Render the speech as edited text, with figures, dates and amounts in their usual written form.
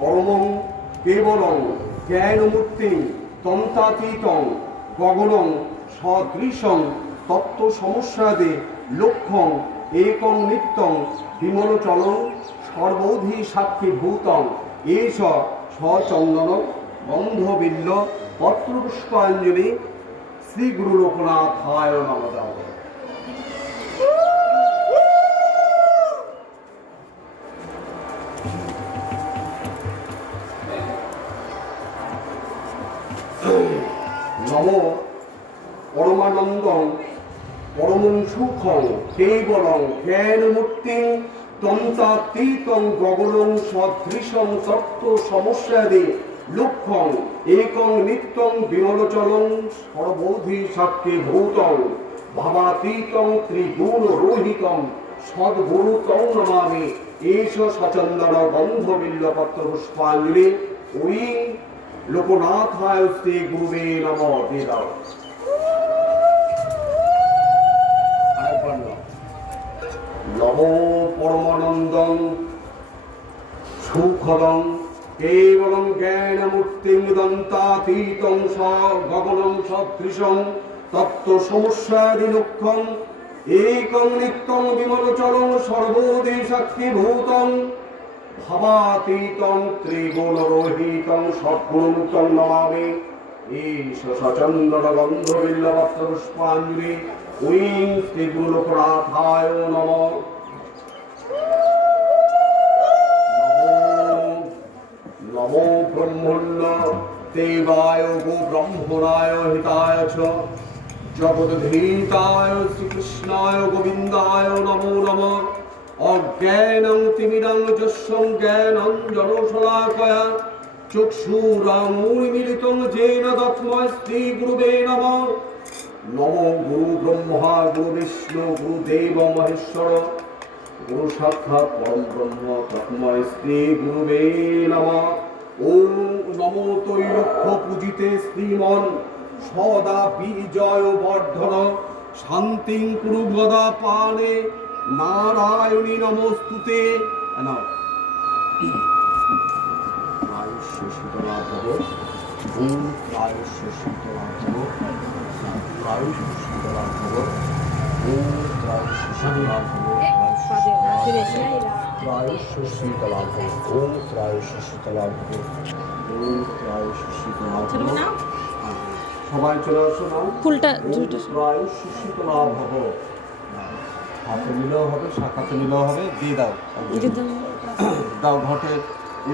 পরমং কেবলং জ্ঞানমূর্তিং তন্তাতীতং গগনং সদৃশং তত্ত্ব সমস্যাদে লক্ষ্যং একং নিত্যং বিমলচলং সর্বধি সাক্ষী ভূতং এষ সচন্দন গন্ধবিল্ল পত্রপুষ্পাঞ্জলি শ্রী গুরু লোকনাথায় নমঃ। নমো পরমানন্দং পরমং সুখং কেবলং জ্ঞানমূর্তিং তন্তাতীতং গগনং সদৃশং তত্ত্ব সমস্যাদে লক্ষ্যং একং নিত্যং বিমলচলং সর্বধি সাক্ষী ভূতং ভাবাতীতং ত্রিগুণ রোহিতং সদ্গুরুতং নমামি এষ সচন্দন গন্ধবিল্ল পত্রপুষ্পাঞ্জলি ওই লোকনাথায় শ্রী গুরুবে নমঃ। বেদাও নমো পরমানন্দং সুখদং কেবলং জ্ঞানমূর্তিং দন্তাতীতং গগনং সদৃশং তত্ত্ব সমস্যাদি লক্ষ্যং একং নিত্যং বিমলচলং সর্বধি সাক্ষী ভূতং ভাবাতীতং ত্রিগুণরোহিতং সদ্গুণমুক্তং নমামি ঈশ সচন্দন গন্ধবিল্ল পত্রপুষ্পাঞ্জলি ওই শ্রী গুরু লোকনাথায় নমঃ। নমো ব্রহ্মণ্য দেবায় গো ব্রহ্মণায় হিতায় চ জগদ্ধিতায় শ্রীকৃষ্ণায় গোবিন্দায় নমো নমঃ। অজ্ঞানং তিমিরং যস্যং জ্ঞানাঞ্জনশলাকয়া চক্ষুরামুর্মিলিতং যেন তস্मै শ্রী গুরুবে নমঃ। নমো গুরু ব্রহ্মা গুরু বিষ্ণু গুরুদেব মহেশ্বর গুরু সাক্ষাৎ পরম ব্রহ্ম তস্मै শ্রী গুরুবে নমঃ। ওম নমো তৈলক্ষ পূজিতে শ্রীমন সদা বিজয় বর্ধন শান্তিং কুরু গদা পানে নারায়ণী নমস্তুতে। আয়ুষ্য শীতলা ভব ওম আয়ুষ্য শীতলা ভব আয়ুষ্য শীতলা ভব ওম আয়ুষ্য শীতলা ভব আয়ুষ্য শীতলা ভব ওম আয়ুষ্য শীতলা ভব ওম আয়ুষ্য শীতলা ভব। সবাই চলে আসো না ফুলটা আয়ুষ্য শীতলা ভব। হাতে নিলেও হবে শাখাতে নিলেও হবে। দিয়ে দাও দাও ঘটে